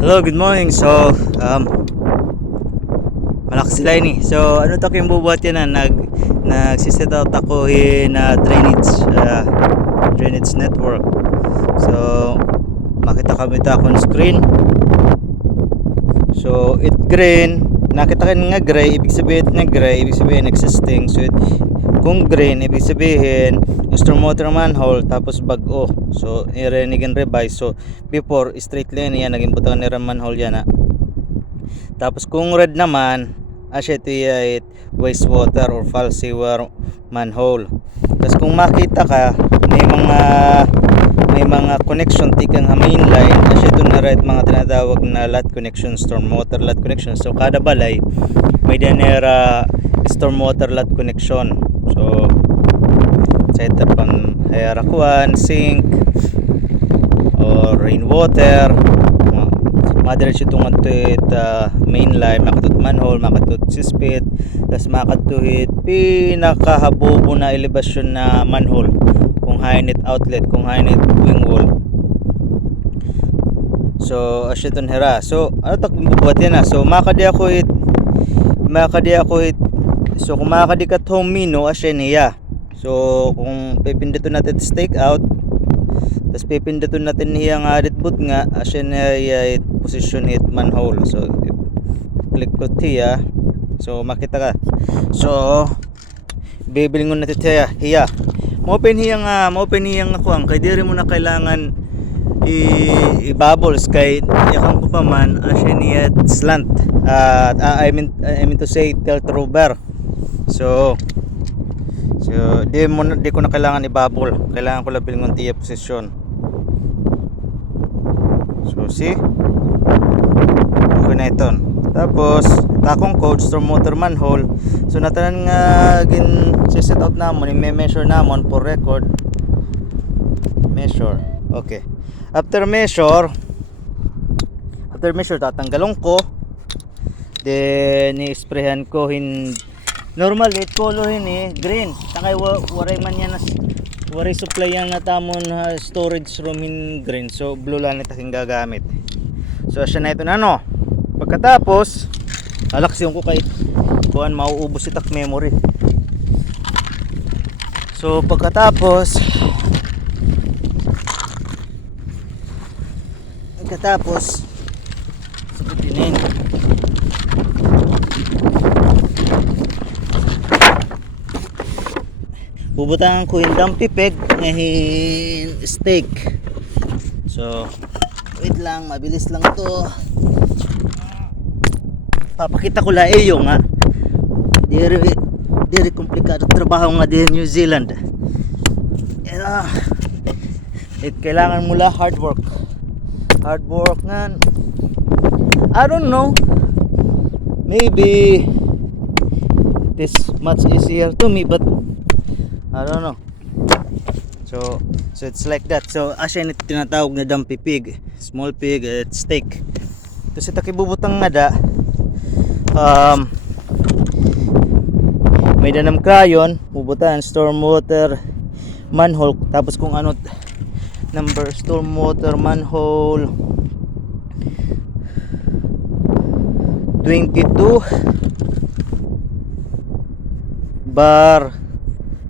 Hello, good morning. So, malakas sila ini. So, ano to kayong bubuhat yan na nagsiset out ako na drainage network. So, makita kami ito akong screen. So, it green. Nakita kan nga gray, ibig sabihin nga gray, ibig sabihin existing. So, kung green, ibig sabihin storm water manhole tapos bag-o. So, i-renegin revise. So, before straight line yan, naging butang ni manhole yan ha. Tapos kung red naman, asya ito yung wastewater or foul sewer manhole. Tapos kung makita ka, may mga connection tikang main line, asya ito na red mga tinatawag na lot connection, storm water lot connection. So kada balay may danera storm water lot connection. So sa ito pang hayarakuan, sink or rainwater, madiretso itong main line, makatut manhole, makatut sispit, tas makatuhit pinakahabobo na elevasyon na manhole, kung high net outlet, kung high net wing wall. So asya itong hera. So ano tak bubuhat yan na. So makadi ako hit, so kung makadi kat home mino asya niya. So kung pipindutin natin stake out, tapos pipindutin natin niya nga boot nga asya niya position hit manhole. So click ko tiya, so makita ka. So bibilingon natin hiya mo open hiyang ako ang kay diri mo na kailangan i-bubbles kay yakang ko pa man asya niya slant, I mean to say tilt over. So di ko na kailangan i-bubble, kailangan ko lang bilingon tiya position. So see, okay na ito. Tapos takong code storm water manhole. So natanan nga gin set out namon, i-measure namon for record. Measure. Okay. After measure tatanggalon ko. Then i-sprayhan ko normal it color green. Takay waray man yan waray supply yan natamon storage room in green. So blue lang ito aking gagamit. So asya na ito na no. Pagkatapos alaksiyon ko kay kuan mauubos itak memory. So pagkatapos sabutinin. Bubutangan ko yung dumpy peg ngayon steak. So wait lang, mabilis lang to. Papakita ko lang yung nga diri komplikado trabaho nga din New Zealand. Kailangan mula hard work nga. I don't know, maybe it is much easier to me, but I don't know. So it's like that. So asya nito tinatawag na dumpy pig, small pig at steak. Tapos ito kibubutang nga da may danam krayon, bubutan storm water manhole. Tapos kung ano number storm water manhole 22 bar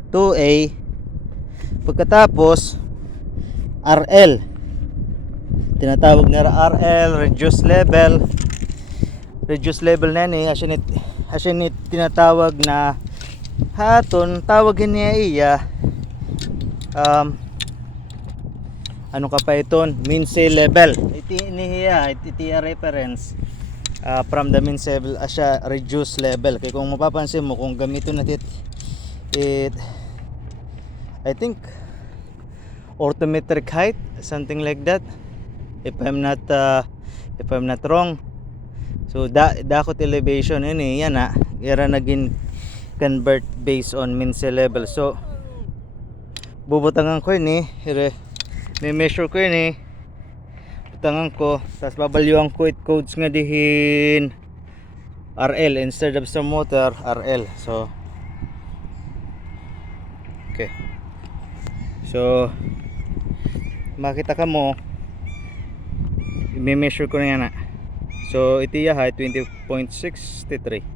2A. Pagkatapos RL, tinatawag na RL, reduce level na ni asya ni tinatawag na haton tawagin niya iya ano ka pa iton mean sea level niya iti reference from the mean sea level asya reduce level. Kaya kung mapapansin mo kung gamiton natin I think orthometric height, something like that, if I'm not wrong. So dakot elevation yan na era naging convert based on mean sea level. So bubutangan ko may measure ko butangan ko, tapos babalyuan ko codes nga dihin RL instead of storm water RL. So okay, so makita ka mo i-measure ko na yan So itiya hay 20.63.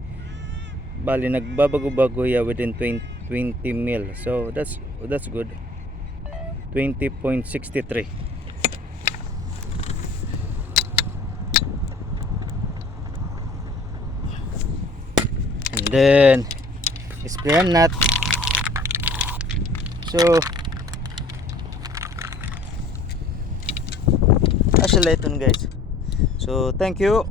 Bali nagbabago-bago ya within 20 mil. So that's good. 20.63. And then spare nut. So asya ito guys. So thank you.